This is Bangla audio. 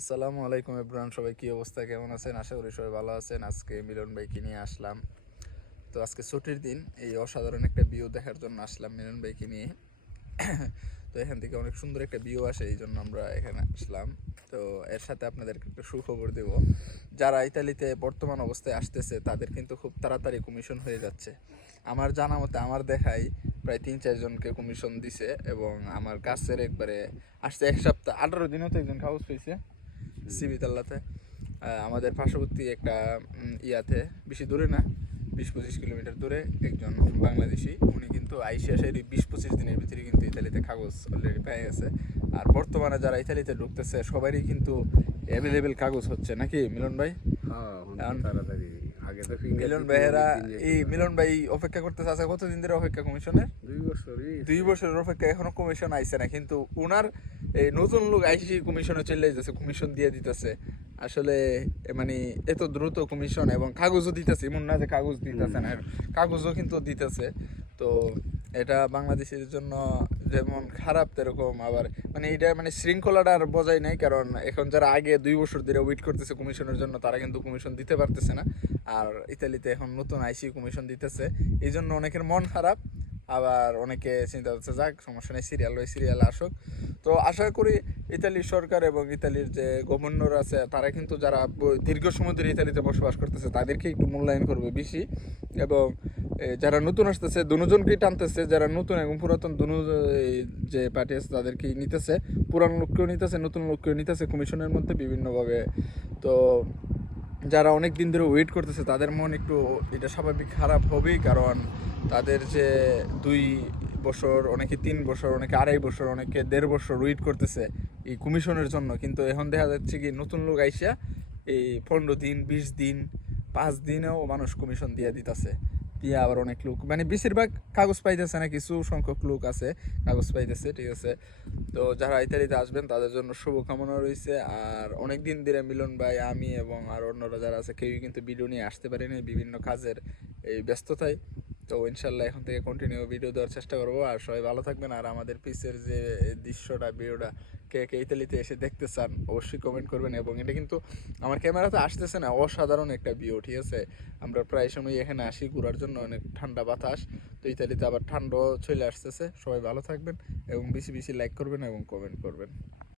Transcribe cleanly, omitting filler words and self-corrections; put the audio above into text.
আসসালামু আলাইকুম এভরিওয়ান, সবাই কি অবস্থা, কেমন আছেন? আশা করি সবাই ভালো আছেন। আজকে মিলন ভাইকে নিয়ে আসলাম। তো আজকে ছুটির দিন, এই অসাধারণ একটা ভিউ দেখার জন্য আসলাম মিলন ভাইকে নিয়ে। তো এখান থেকে অনেক সুন্দর একটা ভিউ আসে, এই জন্য আমরা এখানে আসলাম। তো এর সাথে আপনাদেরকে একটা সুখবর দেব, যারা ইতালিতে বর্তমান অবস্থায় আসতেছে তাদের কিন্তু খুব তাড়াতাড়ি কমিশন হয়ে যাচ্ছে। আমার জানা মতে আমার দেখাই প্রায় 3-4 জনকে কমিশন দিছে, এবং আমার কাছের একবারে আসছে 1 সপ্তাহ 18 দিনও তো একজন কাগজ পেয়েছে সিবিতাল্লাতে। আমাদের পার্শ্ববর্তী একটা ইয়াতে, বেশি দূরে না, 20-25 কিলোমিটার দূরে একজন বাংলাদেশি, উনি কিন্তু আইসিয়া সেই 20-25 দিনের ভিতরে কিন্তু ইতালিতে কাগজ অলরেডি পেয়ে গেছে। আর বর্তমানে যারা ইতালিতে ঢুকতেছে সবারই কিন্তু অ্যাভেলেবেল কাগজ হচ্ছে, নাকি মিলন ভাই? তাড়াতাড়ি আগে তো মিলন ভাইয়েরা মিলন ভাই অপেক্ষা করতেছে আছে কতদিন ধরে অপেক্ষা কমিশনের? 2 বছরের অপেক্ষা, এখনো কমিশন আইছে না। কিন্তু উনার এই নতুন লোক আইসি কমিশনে চলে যাচ্ছে, কমিশন দিয়ে দিতেছে। আসলে মানে এত দ্রুত কমিশন এবং কাগজও দিতেছে, এমন না যে কাগজ দিতেছে না, কাগজও কিন্তু দিতেছে। তো এটা বাংলাদেশের জন্য যেমন খারাপ, তেরকম আবার মানে এটা মানে শৃঙ্খলাটা আর বজায় নেই। কারণ এখন যারা আগে 2 বছর ধরে ওয়েট করতেছে কমিশনের জন্য, তারা কিন্তু কমিশন দিতে পারতেছে না। আর ইতালিতে এখন নতুন আইসি কমিশন দিতেছে, এই জন্য অনেকের মন খারাপ। আবার অনেকে চিন্তা করছে যাক সমস্যা নেই, সিরিয়াল ওই সিরিয়াল আসুক। তো আশা করি ইতালির সরকার এবং ইতালির যে গভর্নর আছে তারা কিন্তু যারা দীর্ঘ সময় ধরে ইতালিতে বসবাস করতেছে তাদেরকে একটু মূল্যায়ন করবে বেশি। এবং যারা নতুন আসতেছে দুজনকেই টানতেছে, যারা নতুন এবং পুরাতন দুনো যে পার্টি আছে তাদেরকেই নিতেছে, পুরান লোককেও নিতেছে, নতুন লোককেও নিতেছে কমিশনের মধ্যে বিভিন্নভাবে। তো যারা অনেক দিন ধরে ওয়েট করতেছে তাদের মন একটু এটা স্বাভাবিক খারাপ হবেই, কারণ তাদের যে 2 বছর, অনেকে 3 বছর, অনেকে 2.5 বছর, অনেকে 1.5 বছর ওয়েট করতেছে এই কমিশনের জন্য। কিন্তু এখন দেখা যাচ্ছে কি নতুন লোক আইসা এই 15 দিন, 20 দিন, 5 দিনেও মানুষ কমিশন দিয়ে দিতেছে। দিয়ে আবার অনেক লোক মানে বেশিরভাগ কাগজ পাইতেছে না, কিছু সংখ্যক লোক আছে কাগজ পাইতেছে, ঠিক আছে। তো যারা ইতালিতে আসবেন তাদের জন্য শুভকামনা রয়েছে। আর অনেক দিন ধরে মিলন ভাই, আমি এবং আর অন্যরা যারা আছে কেউই কিন্তু ভিডিও নিয়ে আসতে পারিনি বিভিন্ন কাজের এই ব্যস্ততায়। তো ইনশাল্লাহ এখন থেকে কন্টিনিউ ভিডিও দেওয়ার চেষ্টা করবো। আর সবাই ভালো থাকবেন। আর আমাদের পিসের যে দৃশ্যটা, ভিডিওটা কে কে ইতালিতে এসে দেখতে চান অবশ্যই কমেন্ট করবেন। এবং এটা কিন্তু আমার ক্যামেরাতে আসতেছে না, অসাধারণ একটা ভিউ, ঠিক আছে। আমরা প্রায় সময় এখানে আসি ঘোরার জন্য, অনেক ঠান্ডা বাতাস। তো ইতালিতে আবার ঠান্ডাও চলে আসতেছে। সবাই ভালো থাকবেন এবং বেশি বেশি লাইক করবেন এবং কমেন্ট করবেন।